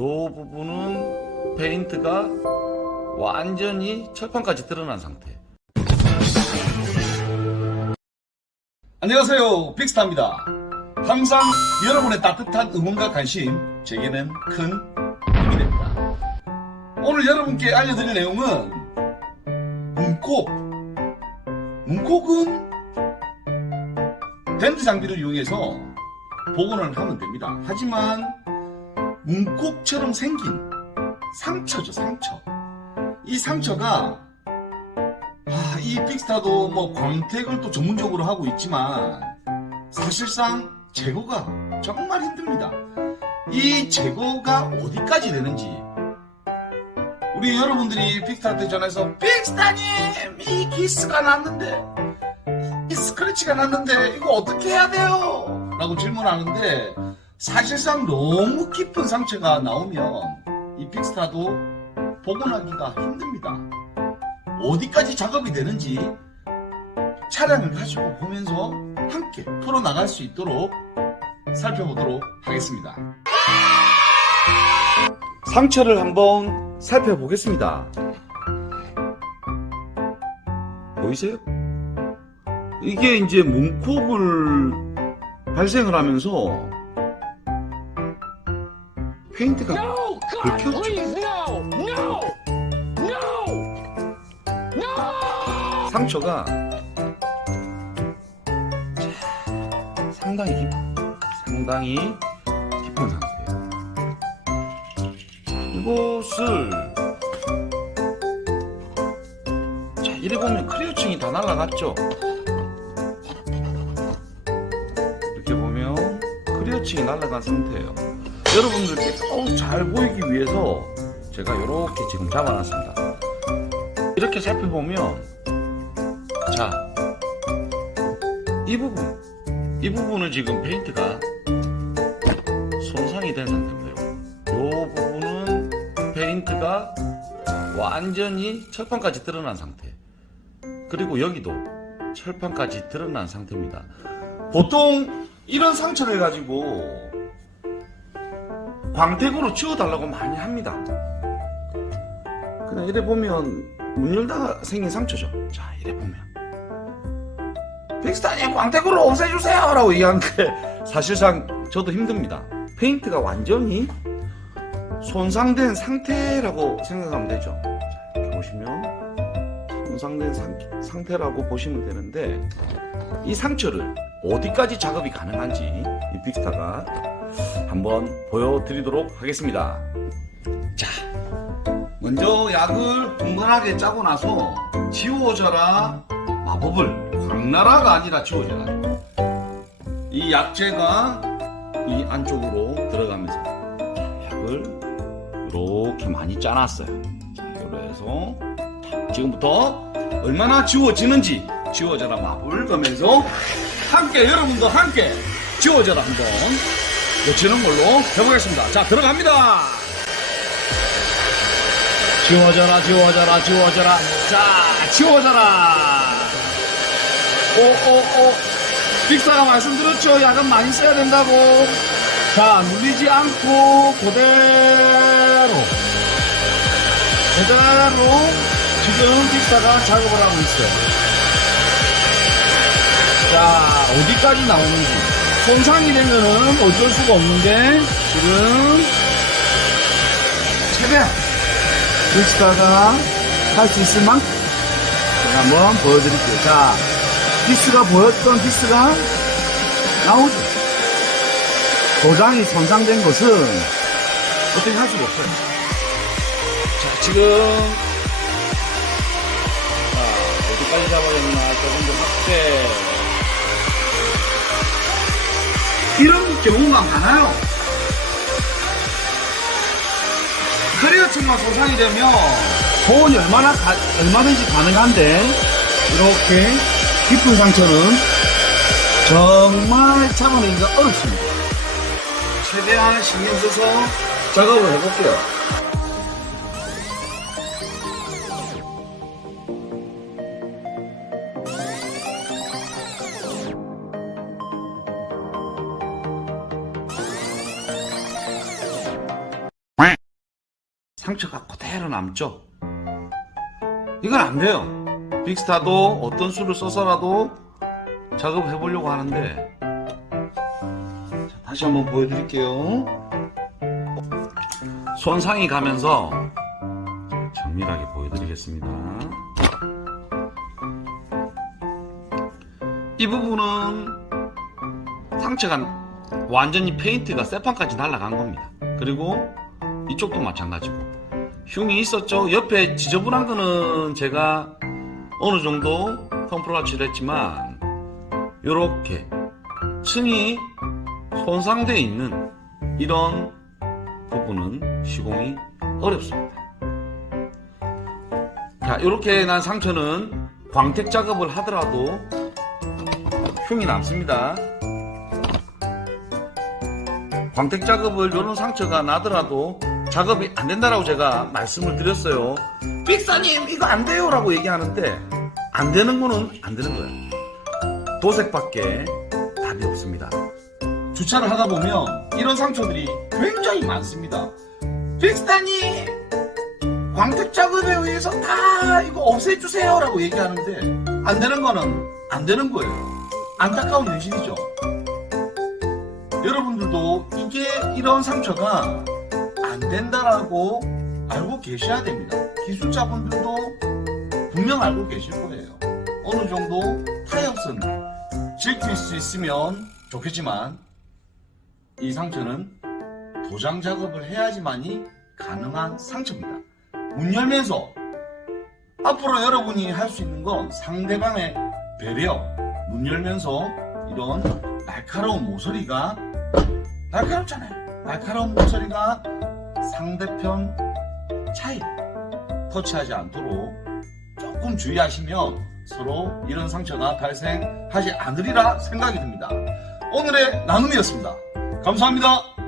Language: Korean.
부분은 페인트가 완전히 철판까지 드러난 상태. 안녕하세요, 빅스타입니다. 항상 여러분의 따뜻한 응원과 관심 제게는 큰 힘이 됩니다. 오늘 여러분께 알려드릴 내용은 문콕은 밴드 장비를 이용해서 복원을 하면 됩니다. 하지만 문콕처럼 생긴 상처죠, 상처. 이 상처가 이 빅스타도 뭐 광택을 또 전문적으로 하고 있지만 사실상 제거가 정말 힘듭니다. 이 제거가 어디까지 되는지 우리 여러분들이 빅스타한테 전해서 빅스타님 이 기스가 났는데 이 스크래치가 났는데 이거 어떻게 해야 돼요? 라고 질문하는데 사실상 너무 깊은 상처가 나오면 이 빅스타도 복원하기가 힘듭니다. 어디까지 작업이 되는지 차량을 가지고 보면서 함께 풀어나갈 수 있도록 살펴보도록 하겠습니다. 상처를 한번 살펴보겠습니다. 보이세요? 이게 이제 문콕을 발생을 하면서 페인트가 긁혔죠. 상처가 상당히 깊은 상태예요. 이것을 이래 보면 클리어층이 다 날아갔죠. 이렇게 보면 클리어층이 날아간 상태예요. 여러분들께 잘 보이기 위해서 제가 이렇게 지금 잡아놨습니다. 이렇게 살펴보면 이 부분은 지금 페인트가 손상이 된 상태입니다. 이 부분은 페인트가 완전히 철판까지 드러난 상태. 그리고 여기도 철판까지 드러난 상태입니다. 보통 이런 상처를 가지고 광택으로 지워달라고 많이 합니다. 그냥 이래 보면 문 열다가 생긴 상처죠. 자, 이래 보면 빅스타님 광택으로 없애주세요 라고 얘기하는데 사실상 저도 힘듭니다. 페인트가 완전히 손상된 상태라고 생각하면 되죠. 자, 이렇게 보시면 손상된 상태라고 보시면 되는데 이 상처를 어디까지 작업이 가능한지 이 빅스타가 한번 보여드리도록 하겠습니다. 자, 먼저 약을 동그랗게 짜고 나서 지워져라 마법을 광나라가 아니라 지워져라. 이 약재가 이 안쪽으로 들어가면서 약을 이렇게 많이 짜놨어요. 자, 이래서 지금부터 얼마나 지워지는지 지워져라 마법을 거면서 함께 여러분도 함께 지워져라 한번 외치는 걸로 해보겠습니다. 자, 들어갑니다. 지워져라 지워져라 지워져라. 자, 지워져라. 오오오 빅스타가 말씀드렸죠. 약은 많이 써야 된다고. 자, 눌리지 않고 그대로 지금 빅스타가 작업을 하고 있어요. 자, 어디까지 나오는지. 손상이 되면은 어쩔 수가 없는 게 지금 최대한 빅스타가 할 수 있을 만큼 제가 한번 보여드릴게요. 자, 피스가 보였던 피스가 나오죠. 도장이 손상된 것은 어떻게 할 수가 없어요. 자, 지금 어디까지 잡아야 되나 조금 더 확대. 이런 경우가 많아요. 클리어층만 손상이 되면 보온이 얼마든지 가능한데 이렇게 깊은 상처는 정말 잡아내기가 어렵습니다. 최대한 신경 써서 작업을 해볼게요. 상처가 그대로 남죠. 이건 안 돼요. 빅스타도 어떤 수를 써서라도 작업해 보려고 하는데, 자, 다시 한번 보여드릴게요. 손상이 가면서 정밀하게 보여드리겠습니다. 이 부분은 상처가 완전히 페인트가 세판까지 날아간 겁니다. 그리고 이쪽도 마찬가지고 흉이 있었죠. 옆에 지저분한 거는 제가 어느 정도 펌프라치를 했지만 이렇게 층이 손상되어 있는 이런 부분은 시공이 어렵습니다. 자, 이렇게 난 상처는 광택 작업을 하더라도 흉이 남습니다. 광택 작업을 이런 상처가 나더라도 작업이 안 된다라고 제가 말씀을 드렸어요. 빅사님 이거 안 돼요 라고 얘기하는데 안 되는 거는 안 되는 거예요. 도색밖에 답이 없습니다. 주차를 하다 보면 이런 상처들이 굉장히 많습니다. 빅스타님 광택 작업에 의해서 다 이거 없애주세요 라고 얘기하는데 안 되는 거는 안 되는 거예요. 안타까운 현실이죠. 여러분들도 이게 이런 상처가 안 된다라고 알고 계셔야 됩니다. 기술자분들도 분명 알고 계실 거예요. 어느 정도 타협선 지킬 수 있으면 좋겠지만 이 상처는 도장 작업을 해야지만이 가능한 상처입니다. 문 열면서 앞으로 여러분이 할 수 있는 건 상대방의 배려. 문 열면서 이런 날카로운 모서리가 날카롭잖아요. 날카로운 모서리가 상대편 차에 터치하지 않도록 조금 주의하시면 서로 이런 상처가 발생하지 않으리라 생각이 듭니다. 오늘의 나눔이었습니다. 감사합니다.